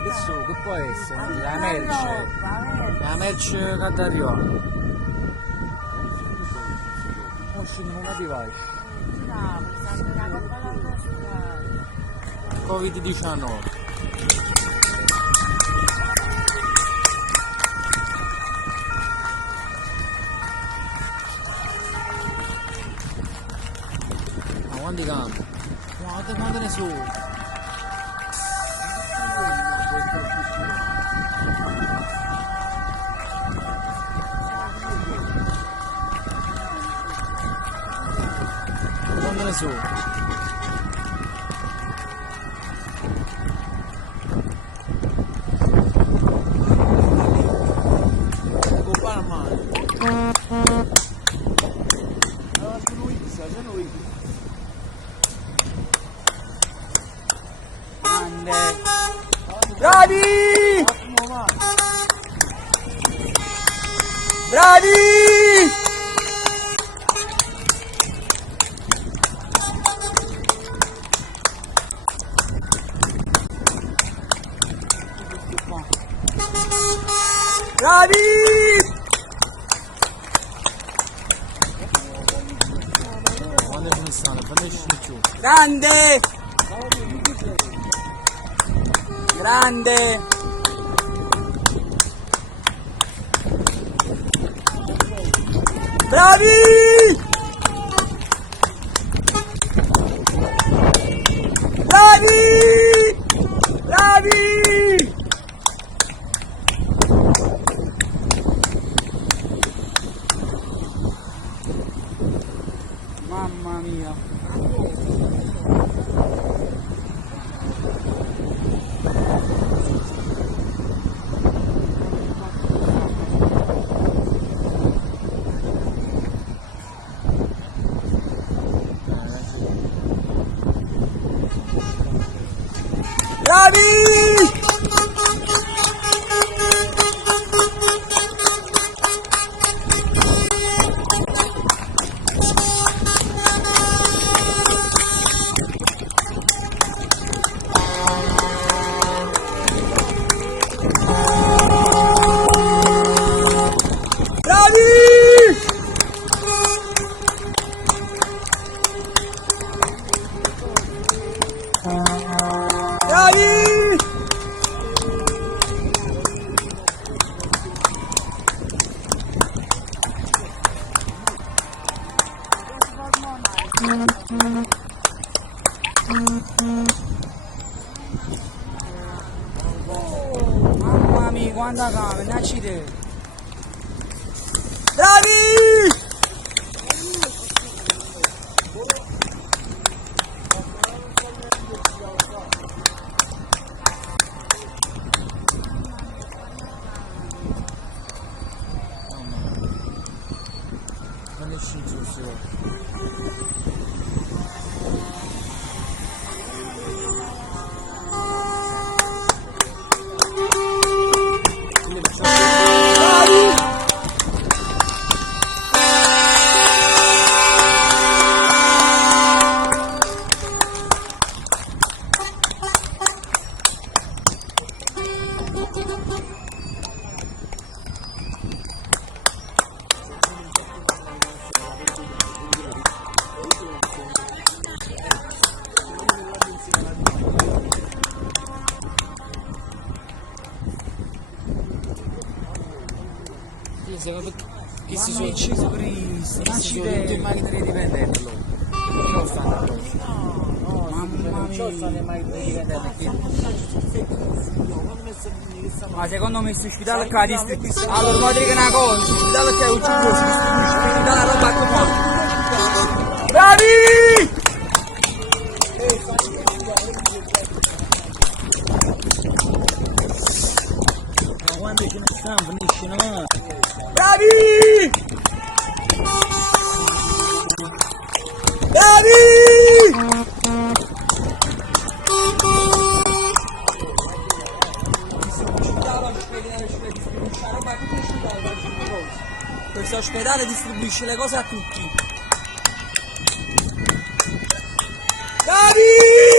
No, che può essere? La merce che arriva. Non scendono mai vai. Covid-19. Quanti campi? Quante ne sono? Quante ne sono? Bravi! Bravi! Bravi! Quante ce ne stanno? Quante ce ne sono? Grande! Grande! Bravi! Bravi! Bravi! Mamma mia! Bravi! Mamma mia, quanta cava, ne accidente! Bravi! Non è scinzo, Chi si sono ucciso Cristo? Ma ci tutte in macchine di dipendenti loro. Non stanno a loro. Mamma mia. Le macchine di dipendenti. Ma secondo me questo ospedale qua distribuisce. Allora vuol dire che è una cosa, questo ospedale che è un cibo si distribuisce tutta la roba come. Bravi! Ma quando ce ne stanno, finisce, no? Bravi! Bravi! Questo ospedale distribuisce le cose a tutti. Bravi!